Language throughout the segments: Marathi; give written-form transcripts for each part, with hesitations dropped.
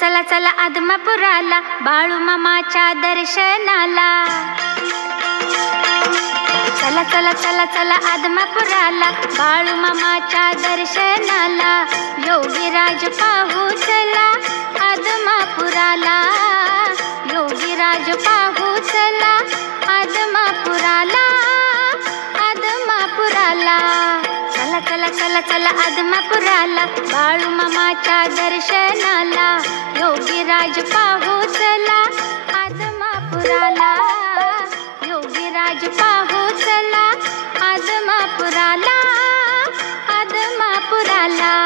चला चला आदमापुराला बाळू मामाच्या दर्शनाला. चला चला चला चला आदमापुराला बाळू मामाच्या दर्शनाला. योगीराज पाहू चला आदमापुराला. योगीराज पाहू चला आदमापुराला. आदमापुराला चला चला चला चला आदमापुराला बाळू मामाच्या दर्शनाला. योगीराज पाहू चला आदमापुराला. योगीराज पाहू चला आदमापुराला. आदमापुराला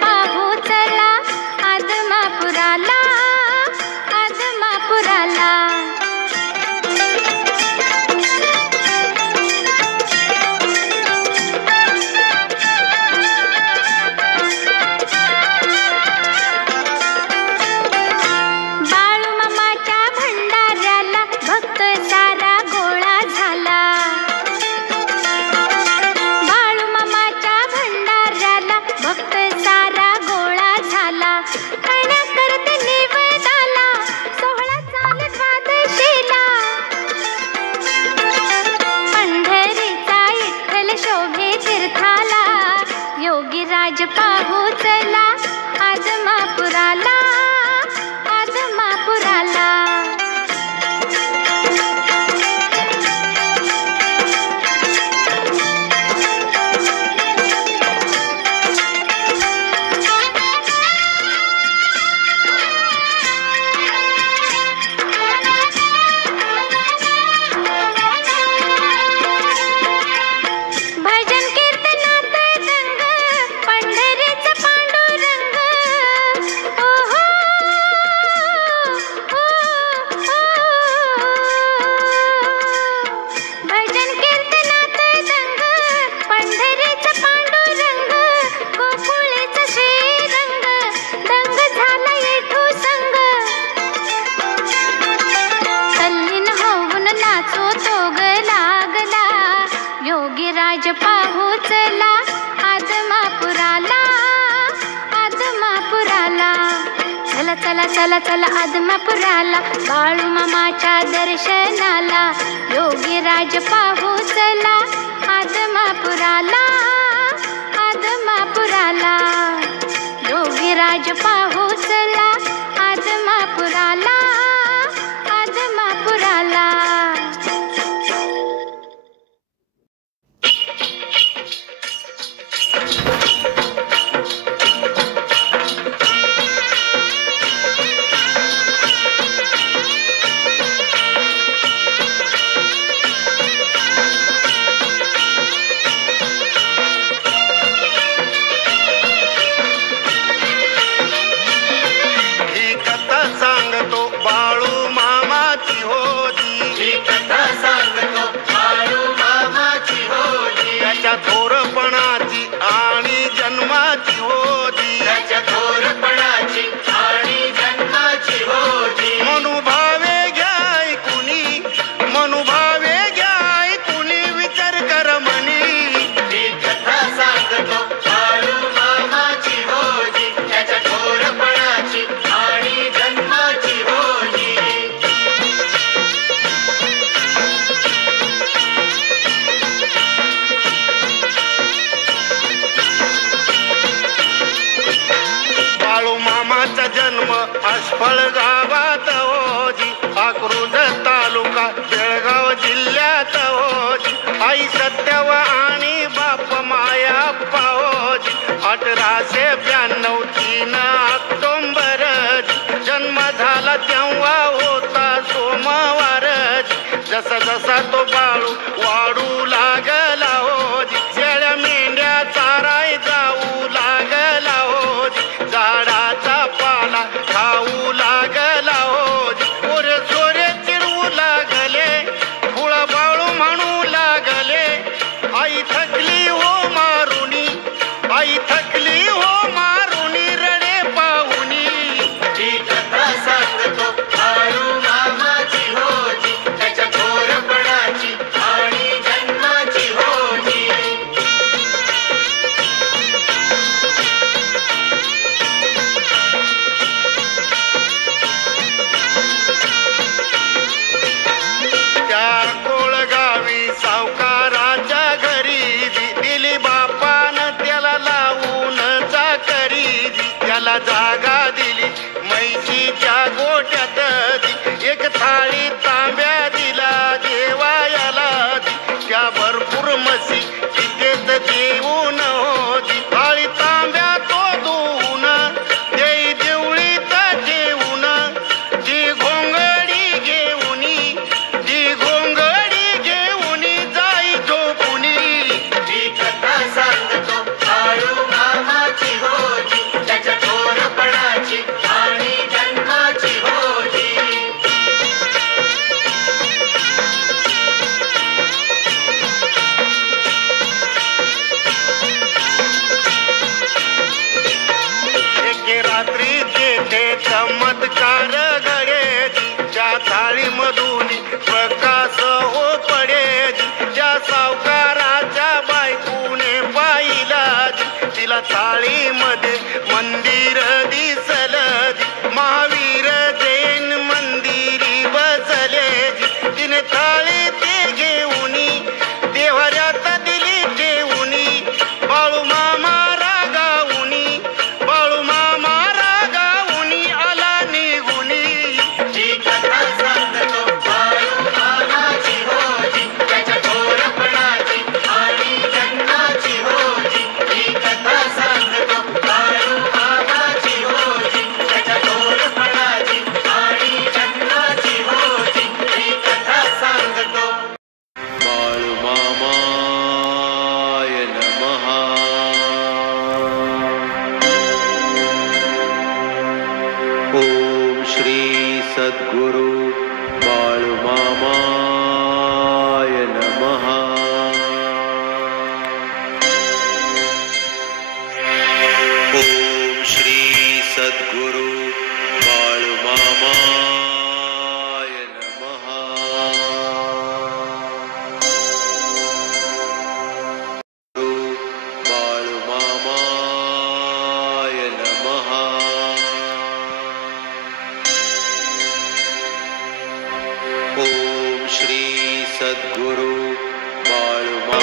पाहू चला आदमापुराला. आदमापुराला बाळू मामाच्या भंडाऱ्याला भक्त सारा गोळा झाला. बाळू मामाच्या भंडाऱ्याला भक्त सारा गोळा झाला. करते निवेदाला सोहळा चालत द्वादशीला. पंढरीचा विठ्ठल शोभे तीर्थाला. योगीराज पाहू चला आदमापुराला. आदमापुराला भजन कीर्तनात रंग पंढरीचा पांडुरंग. ओहो भजन कीर्तनात रंग पंढरीचा पांडुरंग. गोकुळीचा श्रीरंग रंग झाला येठू संग. तल्लीन होऊन नाचो तो ग लागला. योगीराज पाहू चला आदमापुराला. आदमापुराला चला चला चला चला आदमापुराला बाळू मामाच्या दर्शनाला. योगीराज पाहू चला आदमापुराला. आदमापुराला योगीराज पाहू चला आदमापुराला. आदमापुराला ही कथा सांगतो बाळू मामाची होती. ही कथा सांगतो बाळू मामाची होती. त्याच्या थोरपणाची आणि जन्माची होती. त्याच्या थोरपणाची आणि जन्माची होती. मनुभावे घ्याय कुणी मनुभावे घ्याय कुणी विचार कर म्हणी. ही कथा सांगतो बाळू मामाची होती. त्याच्या थोरपणाची आणि जन्माची होती. बाळू मामाचा जन्म आसफळ गावात होती. अक्रोज तालुका बेळगाव जिल्ह्यात होती. आई सत्यवा आणि बाप मा 1892 3 ऑक्टोबर जन्म झाला तेव्हा होता सोमवार जसा जसा तो बाळू वाढू लागला होती शेळ्या मेंढ्या चाराय जाऊ लागला होती झाडाचा पाला खाऊ लागला होती पोरे सोरे चिडवू लागले फुळा बाळू म्हणू लागले आई थकली हो मारुनी आई थकली हो मारुनी रडे पाहुनी ही कथा सांगतो बाळू मामाची होती त्याच्या थोरपणाची आणि जन्माची होती त्या कोळगावी सावकाराच्या घरी दिली बापानं त्याला लावून चाकरी त्याला जागा दिली म्हैशीच्या गोट्यात एक थाळी तांब्या दिला देवायाला त्या भरपूर म्हशी तिथेच देऊन होती थाळी तांब्या तो धुवून देई देवळीत ठेवून ती घोंगडी घेऊनी जाई झोपुनी ही कथा सांगतो बाळू मामाची होती त्याच्या थोरपणाची आणि जन्माची होती एके रात्री तेथे चमत्कार घडे त्या थाळीमधून प्रकाश हो पडे त्या सावकाराच्या बायकोने पाहिला तिला थाळीमध्ये मंदिर दिसल महावीर जैन मंदिरी बसले तिने थाळी ते घेऊनी देवाऱ्यात दिली ठेवूनी बाळू मामा रागावूनी आला निघुनी ही कथा सांगतो बाळू मामाची होती त्याच्या थोरपणाची आणि जन्माची होती ही कथा सांगतो बाळू मामाची होती त्याच्या थोरपणाची आणि जन्माची होती ही कथा सांगतो बाळू मामाय नमः ओम श्री सद्गुरु बाळू मामाय नमः ओम श्री सद्गुरु बाळू मामाय नमः बाळू मामाय नमः ओम श्री सद्गुरु बाळू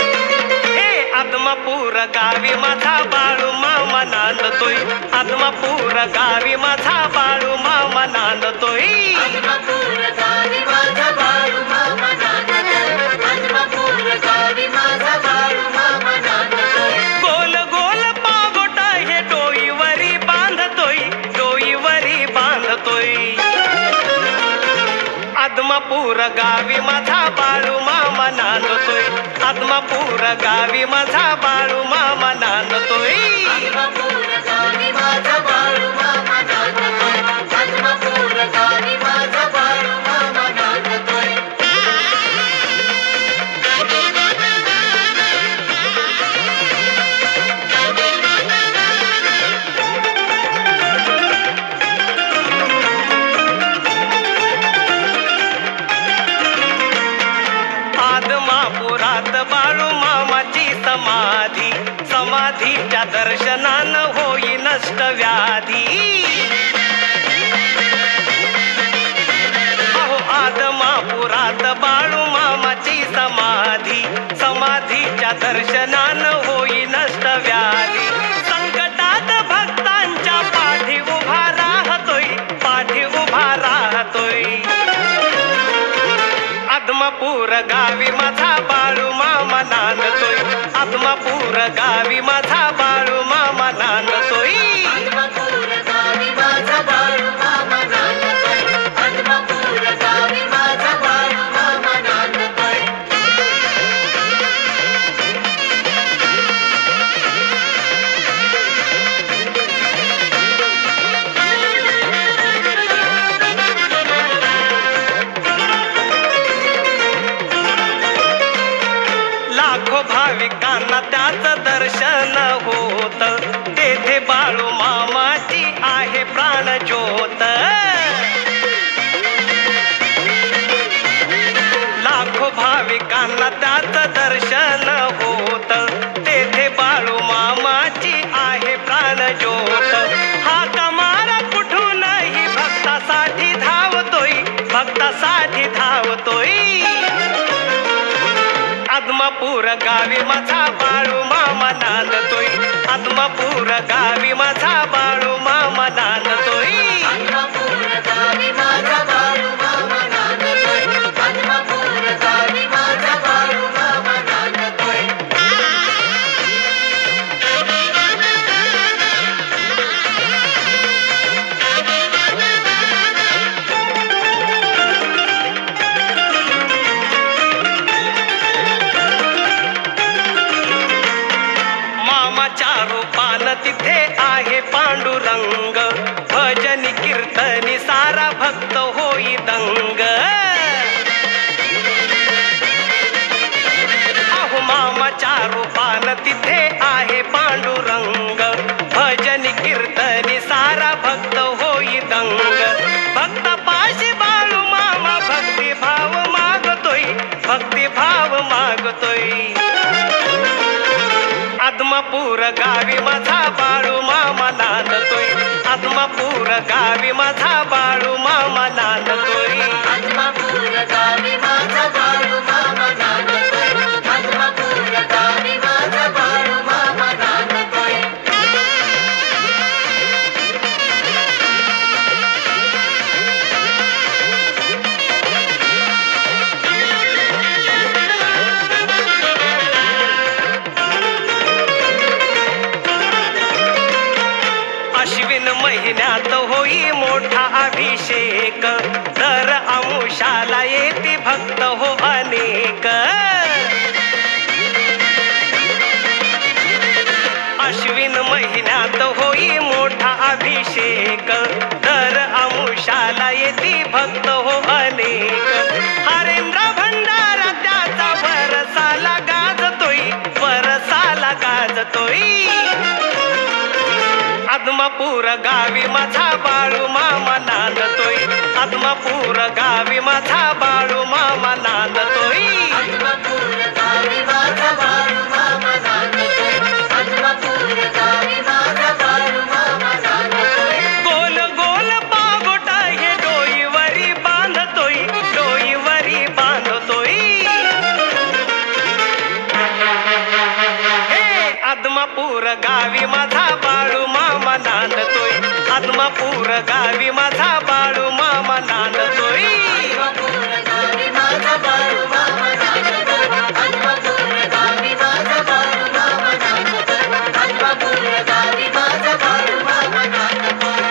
हे आदमापूर गावी माझा बाळू मामा नांदतोय आदमापूर गावी माझा बाळू मामा नांदतोय आदमापूर गावी माझा बाळू मामा नांदतोय आदमापूर गावी माझा बाळू मामा नांदतोय गोल गोल पागोटा हे डोईवरी बांधतोय आदमापूर गावी माझा बाळू मामा नांदतोय आदमापूर गावी माझा बाळू मामा नांदतोय आदमापूर गावी माझा बाळू मामा नांदतोय आदमापूर गावी माझा बाळू मामा नांदतोय आदमापुरात बाळू मामाची समाधीच्या दर्शनानं होई नष्ट व्याधी अहो आदमापुरात बाळू मामाची समाधीच्या दर्शनानं होई नष्ट व्याधी संकटात भक्तांच्या पाठी उभा राहतोय आदमापूर गावी माझा बाळू मामा नांदतोय आदमापूर गावी माझा बाळू मामा नांदतोय गावी माझा बाळू मामा नांदतोय आत्मापूर गावी माझा बाळू मामा नांदतोय आत्मापूर गावी माझा बाळू मामा नांदतोय आत्मापूर गावी माझा बाळू मामा नांदतोय मामाच्या रूपान तिथे आहे पांडुरंग भजनी कीर्तनी सारा भक्त होई दंग अहो मामाच्या रूपान तिथे आहे पांडुरंग भजनी कीर्तनी सारा भक्त होई दंग भक्त पाशी बाळू मामा भक्ती भाव मागतोय भक्ती भाव मागतोय आत्मापूर गावी माझा बाळू मामा नांदतोय आत्मापूर गावी माझा बाळू मामा नांदतोय आत्मापूर गावी माझा बाळू मामा नांदतोय आत्मापूर गावी माझा बाळू मामा नांदतोय अश्विन महिन्यात होई मोठा अभिषेक दर अमुषाला येती भक्त हो अनेक अश्विन महिन्यात होई मोठा अभिषेक दर अमुषाला येती भक्त हो अनेक हरेंद्र भंडारा त्याचा बरसाला गाजतोय आत्मापूर गावी माझा बाळू मामा नांदतोय आत्मापूर गावी माझा बाळू मामा नांदतोय आत्मापूर गावी माझा बाळू मामा नांदतोय आत्मापूर गावी माझा बाळू मामा नांदतोय गोल गोल पागोटा हे डोईवरी बांधतोय हे आत्मापूर गावी माझा बाळू मामा नांदतोय आत्मापूर गावी माझा बाळू मामा नांदतोय आत्मापूर गावी माझा बाळू मामा नांदतोय आत्मापूर गावी माझा बाळू मामा नांदतोय आत्मापूर गावी माझा बाळू मामा नांदतोय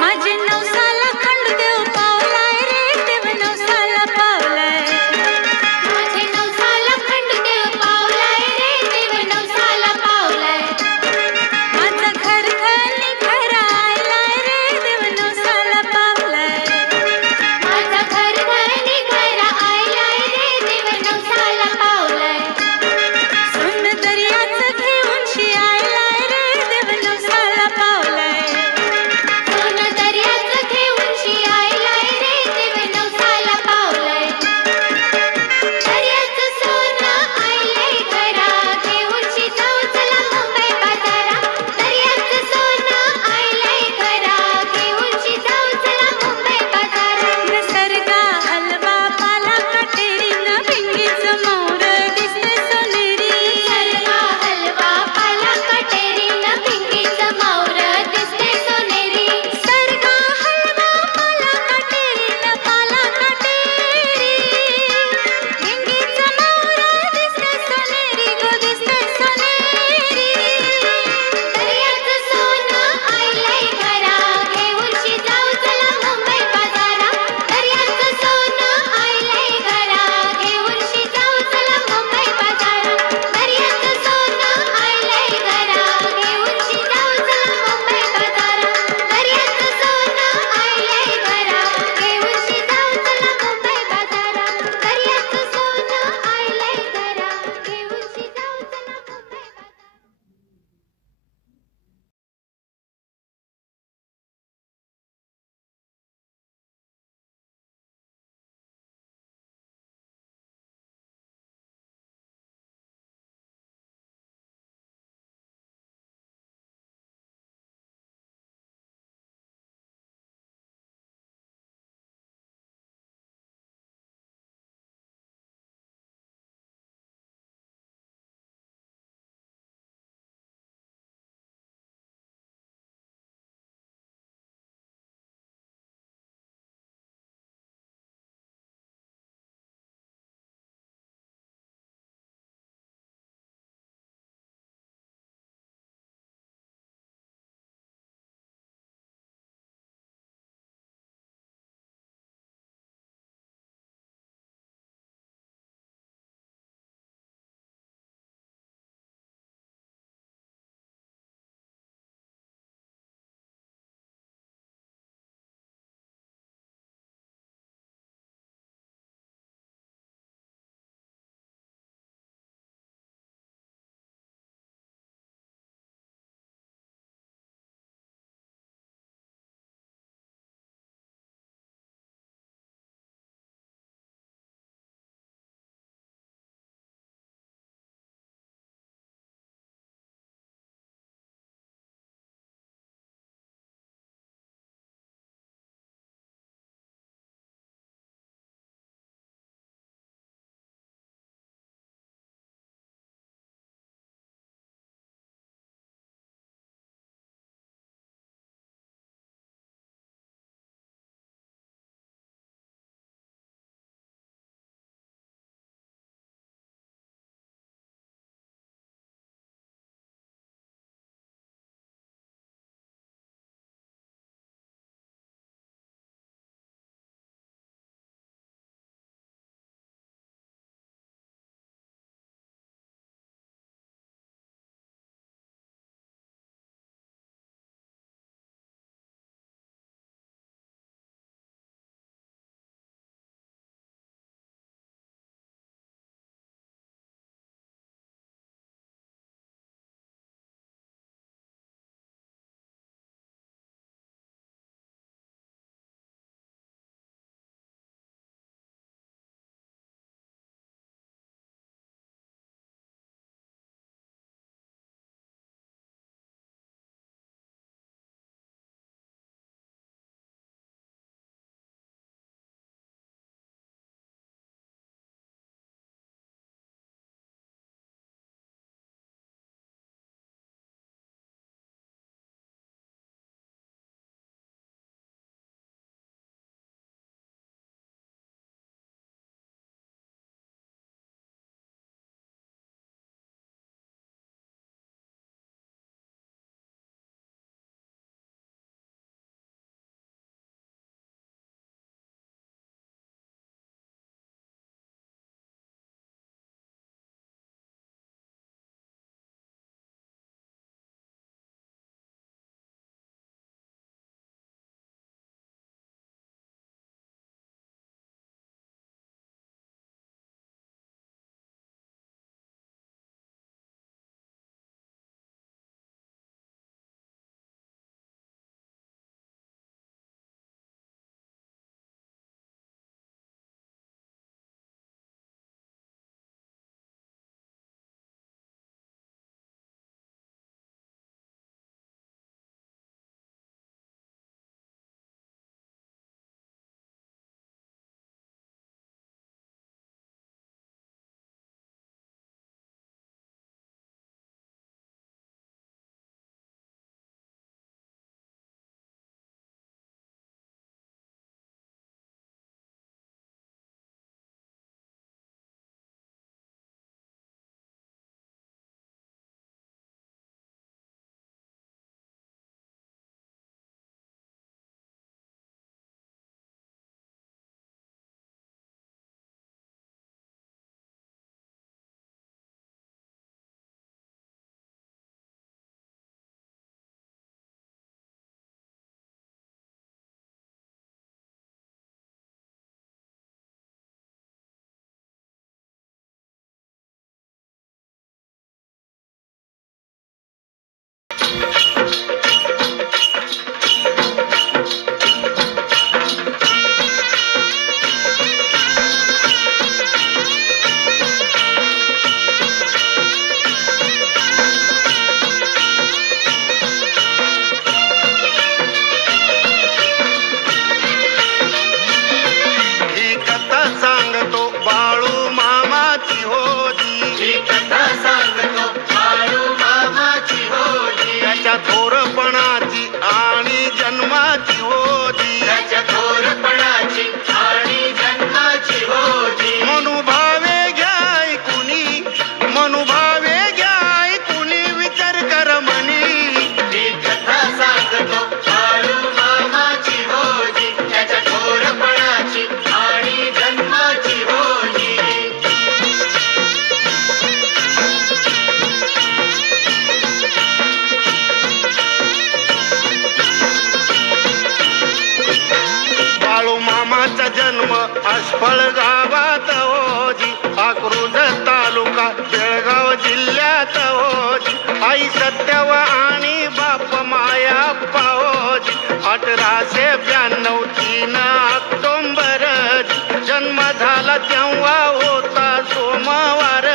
माझे नवसाला खंडदेव पावलाय रे होती त्याच्या थोरपणाची आणि जन्माची होती मनुभावे घ्याय कुणी मनुभावे घ्याय कुणी विचार कर मनी ही कथा सांगतो बाळू मामाची होती त्याच्या थोरपणाची आणि जन्माची होती बाळू मामाचा जन्म आसफळ गावात होती अक्रोज तालुका बेळगाव जिल्ह्यात होती आई सत्यव आणि बाप मायाप्पा होती 1892 3 ऑक्टोबर जन्म झाला तेव्हा होता सोमवार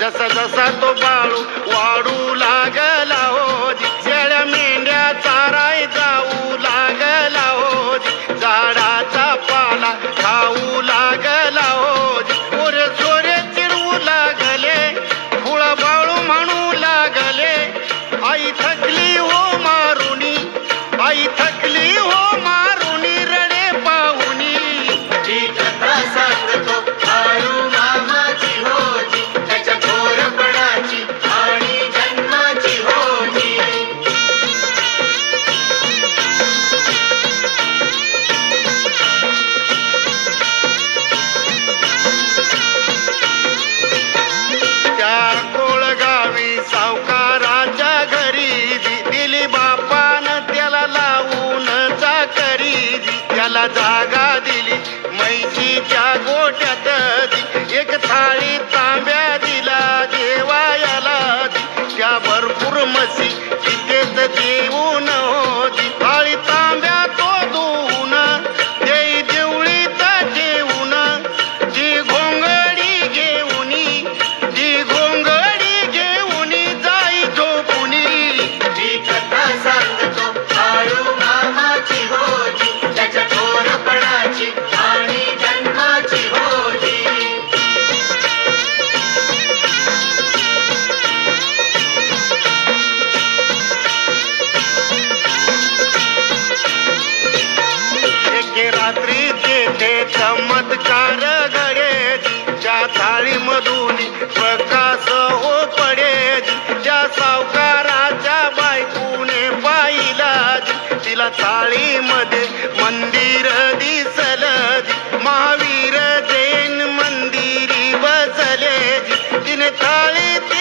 जसा जसा तो बाळू वाढू लागला होती शेळ्या मेंढ्या चाराय जाऊ लागला होती झाडाचा पाला खाऊ लागला होती सोरे सोरे चिडवू लागले फुळ बाळू म्हणू लागले आई थकली हो मारुनी आई थकली हो मारुनी रडे पाहुनी ही कथा सांगतो बाळू मामाची होती त्याच्या थोरपणाची आणि जन्माची होती त्या कोळगावी सावकाराच्या घरी दिली बापानं त्याला लावून चाकरी त्याला जागा दिली म्हैशीच्या गोट्यात एक थाळी तांब्या दिला जेवायला त्या भरपूर म्हशी तिथेच जेवून होती थाळी तांब्या तो धुवून देई देवळीत जेवून ती घोंगडी घेऊनी जाई झोपुनी ही कथा सांगतो बाळू मामाची होती त्याच्या थोरपणाची आणि जन्माची होती एके रात्री तेथे चमत्कार घडे त्या थाळीमधून प्रकाश हो पडे त्या सावकाराच्या बायकोने पाहिला तिला थाळीमध्ये मंदिर दिसल महावीर जैन मंदिरी बसले तिने थाळीत